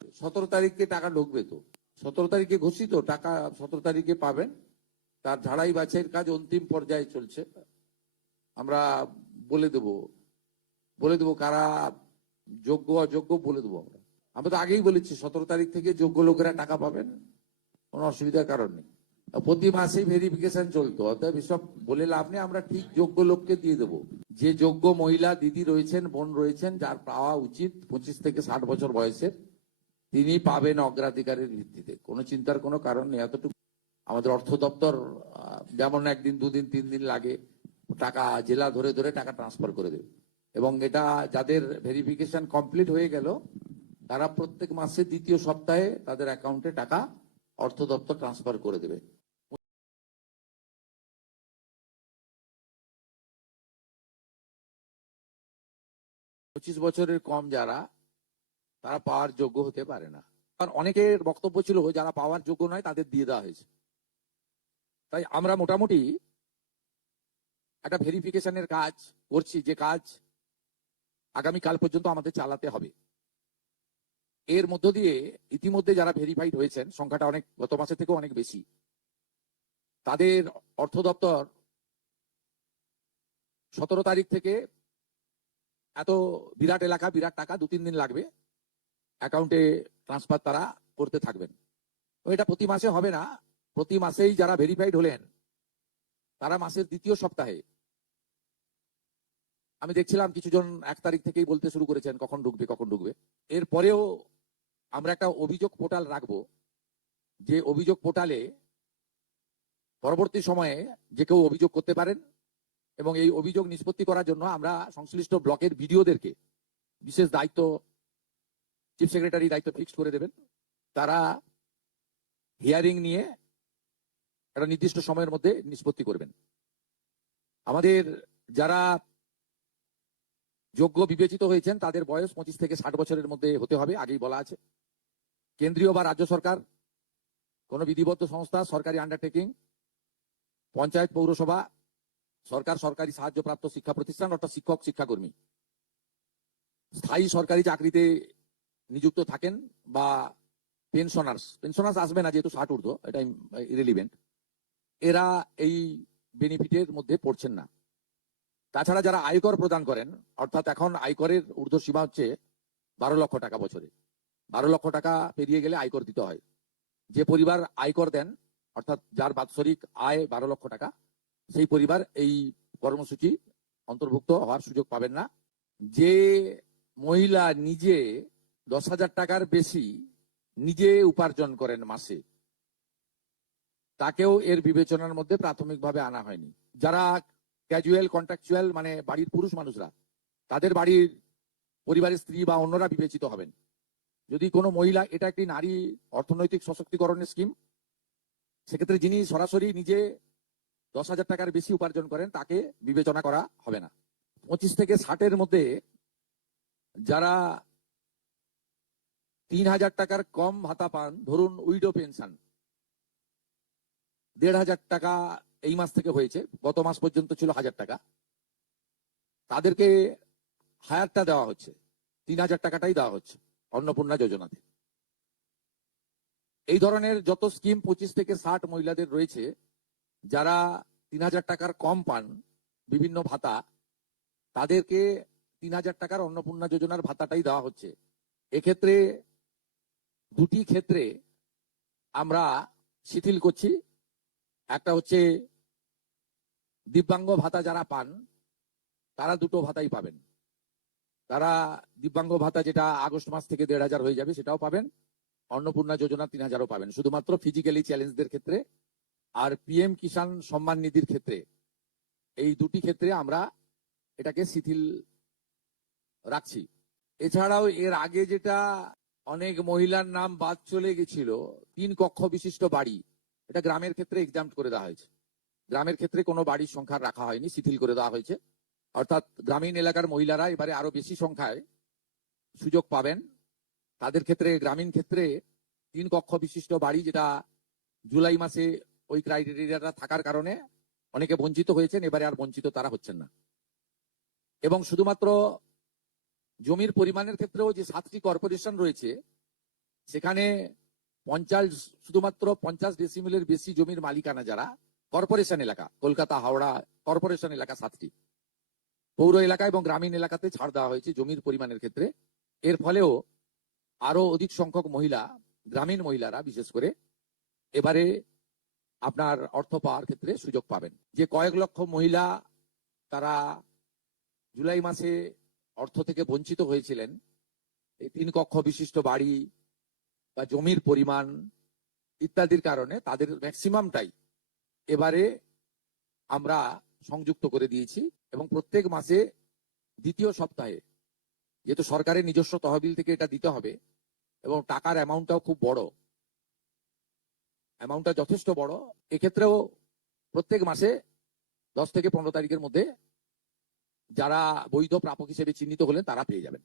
17 তারিখে টাকা ঢুকবে তো, 17 তারিখে ঘোষিত টাকা 17 তারিখে পাবেন। তার ঝাড়াই বাছাইয়ের কাজ অন্তিম পর্যায়ে চলছে। আমরা বলে দেব কারা যোগ্য অযোগ্য বলে দেবো। আমরা তো আগেই বলেছি 17 তারিখ থেকে যোগ্য লোকেরা টাকা পাবেন, কোনো অসুবিধার কারণ নেই। প্রতি মাসেই ভেরিফিকেশন চলতো, অতএব এসব বলে লাভ নেই। আমরা ঠিক যোগ্য লোককে দিয়ে দেবো। যে যোগ্য মহিলা দিদি রয়েছেন, বোন রয়েছেন, যার পাওয়া উচিত 25 থেকে 60 বছর বয়সের, তিনি পাবেন অগ্রাধিকারের ভিত্তিতে। কোনো চিন্তার কোনো কারণ নেই। এতটুকু আমাদের অর্থ দপ্তর যেমন একদিন দুদিন 3 দিন লাগে টাকা জেলা ধরে ধরে টাকা ট্রান্সফার করে দেবে, এবং এটা যাদের ভেরিফিকেশন কমপ্লিট হয়ে গেল তারা প্রত্যেক মাসের দ্বিতীয় সপ্তাহে তাদের অ্যাকাউন্টে টাকা অর্থ দপ্তর ট্রান্সফার করে দেবে। 25 বছরের কম যারা, তারা পাওয়ার যোগ্য হতে পারে না। আর অনেকের বক্তব্য ছিল যারা পাওয়ার যোগ্য নয় তাদের দিয়ে দেওয়া হয়েছে। তাই আমরা মোটামুটি একটা ভেরিফিকেশনের কাজ করছি, যে কাজ আগামীকাল পর্যন্ত আমাদের চালাতে হবে। এর মধ্য দিয়ে ইতিমধ্যে যারা ভেরিফাইড হয়েছেন, সংখ্যাটা অনেক গত মাসের থেকে অনেক বেশি, তাদের অর্থ দপ্তর 17 তারিখ থেকে এত বিরাট এলাকা বিরাট টাকা 2-3 দিন লাগবে অ্যাকাউন্টে ট্রান্সফার তারা করতে থাকবেন। এটা প্রতি মাসে হবে না, প্রতি মাসেই যারা ভেরিফাইড হলেন তারা মাসের দ্বিতীয় সপ্তাহে, আমি দেখছিলাম কিছুজন 1 তারিখ থেকেই বলতে শুরু করেছেন কখন ঢুকবে কখন ঢুকবে। এরপরেও আমরা একটা অভিযোগ পোর্টাল রাখবো, যে অভিযোগ পোর্টালে পরবর্তী সময়ে যে কেউ অভিযোগ করতে পারেন, এবং এই অভিযোগ নিষ্পত্তি করার জন্য আমরা সংশ্লিষ্ট ব্লকের বিডিওদেরকে বিশেষ দায়িত্ব, চিফ সেক্রেটারি দায়িত্ব ফিক্সড করে দেবেন। তারা হিয়ারিং নিয়ে একটা নির্দিষ্ট সময়ের মধ্যে নিষ্পত্তি করবেন। আমাদের যারা যোগ্য বিবেচিত হয়েছেন তাদের বয়স 25 থেকে 60 বছরের মধ্যে হতে হবে, আগেই বলা আছে। কেন্দ্রীয় বা রাজ্য সরকার, কোন বিধিবদ্ধ সংস্থা, সরকারি আন্ডারটেকিং, পঞ্চায়েত, পৌরসভা, সরকার, সরকারি সাহায্যপ্রাপ্ত শিক্ষা প্রতিষ্ঠান অর্থাৎ শিক্ষক শিক্ষাকর্মী, স্থায়ী সরকারি চাকরিতে নিযুক্ত থাকেন, বা পেনশনার্স আসবে না যেহেতু 60 ঊর্ধ্ব, এটা ইরেলিভেন্ট, এরা এই বেনিফিটের মধ্যে পড়ছেন না। তাছাড়া যারা আয়কর প্রদান করেন, অর্থাৎ এখন আয়করের ঊর্ধ্ব সীমা হচ্ছে 12 লক্ষ টাকা বছরে। 12 লক্ষ টাকা পেরিয়ে গেলে আয়কর দিতে হয়। যে পরিবার আয়কর দেন, অর্থাৎ যার বাৎসরিক আয় 12 লক্ষ টাকা, সেই পরিবার এই কর্মসূচি অন্তর্ভুক্ত হওয়ার সুযোগ পাবেন না। যে মহিলা নিজে 10,000 টাকার বেশি নিজে উপার্জন করেন মাসে, তাকেও এর বিবেচনার মধ্যে প্রাথমিকভাবে আনা হয়নি। যারা ক্যাজুয়াল কন্ট্রাকচুয়াল, মানে বাড়ির পুরুষ মানুষরা, তাদের বাড়ির পরিবারের স্ত্রী বা অন্যরা বিবেচিত হবেন। যদি কোনো মহিলা, এটা একটি নারী অর্থনৈতিক সশক্তিকরণের স্কিম, সেক্ষেত্রে যিনি সরাসরি নিজে 10,000 টাকার বেশি উপার্জন করেন তাকে বিবেচনা করা হবে না। 25 থেকে 60-এর মধ্যে যারা 3,000 টাকার কম ভাতা পান, ধরুন উইডো পেনশন 1,500 টাকা এই মাস থেকে হয়েছে, গত মাস পর্যন্ত ছিল 1,000 টাকা, তাদেরকে হায়ারটা দেওয়া হচ্ছে, 3,000 টাকাটাই দেওয়া হচ্ছে অন্নপূর্ণা যোজনাতে। এই ধরনের যত স্কিম 25 থেকে 60 মহিলাদের রয়েছে, যারা 3,000 টাকার কম পান বিভিন্ন ভাতা, তাদেরকে 3,000 টাকার অন্নপূর্ণা যোজনার ভাতাটাই দেওয়া হচ্ছে। এক্ষেত্রে দুটি ক্ষেত্রে আমরা শিথিল করছি। একটা হচ্ছে দিব্যাঙ্গ ভাতা যারা পান তারা দুটো ভাতাই পাবেন। তারা দিব্যাঙ্গ ভাতা যেটা আগস্ট মাস থেকে 1,500 হয়ে যাবে সেটাও পাবেন, অন্নপূর্ণা যোজনা 3,000ও পাবেন, শুধুমাত্র ফিজিক্যালি চ্যালেঞ্জদের ক্ষেত্রে আর পিএম কিষাণ সম্মান নিধির ক্ষেত্রে। এই দুটি ক্ষেত্রে আমরা এটাকে শিথিল রাখছি। এছাড়াও এর আগে যেটা অনেক মহিলার নাম বাদ চলে গেছিল, 3 কক্ষ বিশিষ্ট বাড়ি, এটা গ্রামের ক্ষেত্রে এক্সাম্পট করে দেওয়া হয়েছে। গ্রামের ক্ষেত্রে কোনো বাড়ির সংখ্যা রাখা হয়নি, শিথিল করে দেওয়া হয়েছে। অর্থাৎ গ্রামীণ এলাকার মহিলারা এবারে আরো বেশি সংখ্যায় সুযোগ পাবেন। তাদের ক্ষেত্রে, গ্রামীণ ক্ষেত্রে 3 কক্ষ বিশিষ্ট বাড়ি, যেটা জুলাই মাসে ওই ক্রাইটেরিয়াটা থাকার কারণে অনেকে বঞ্চিত হয়েছেন, এবারে আর বঞ্চিত তারা হচ্ছেন না। এবং শুধুমাত্র জমির পরিমাণের ক্ষেত্রেও যে 7টি কর্পোরেশন রয়েছে, সেখানে 50 ডেসিমেলের বেশি জমির মালিকানা যারা কর্পোরেশন এলাকা, কলকাতা হাওড়া কর্পোরেশন এলাকা 7টি, পৌর এলাকা এবং গ্রামীণ এলাকাতে ছাড় দেওয়া হয়েছে জমির পরিমাণের ক্ষেত্রে। এর ফলেও আরো অধিক সংখ্যক মহিলা, গ্রামীণ মহিলারা বিশেষ করে এবারে আপনার অর্থ পাওয়ার ক্ষেত্রে সুযোগ পাবেন। যে কয়েক লক্ষ মহিলা তারা জুলাই মাসে অর্থ থেকে বঞ্চিত হয়েছিলেন, এই 3 কক্ষ বিশিষ্ট বাড়ি বা জমির পরিমাণ ইত্যাদির কারণে তাদের ম্যাক্সিমামটাই এবারে আমরা সংযুক্ত করে দিয়েছি এবং প্রত্যেক মাসে দ্বিতীয় সপ্তাহে, যেহেতু সরকারের নিজস্ব তহবিল থেকে এটা দিতে হবে এবং টাকার অ্যামাউন্টটাও খুব বড়, অ্যামাউন্টটা যথেষ্ট বড়, এক্ষেত্রেও প্রত্যেক মাসে 10 থেকে 15 তারিখের মধ্যে যারা বৈধ প্রাপক হিসেবে চিহ্নিত হলেন তারা পেয়ে যাবেন।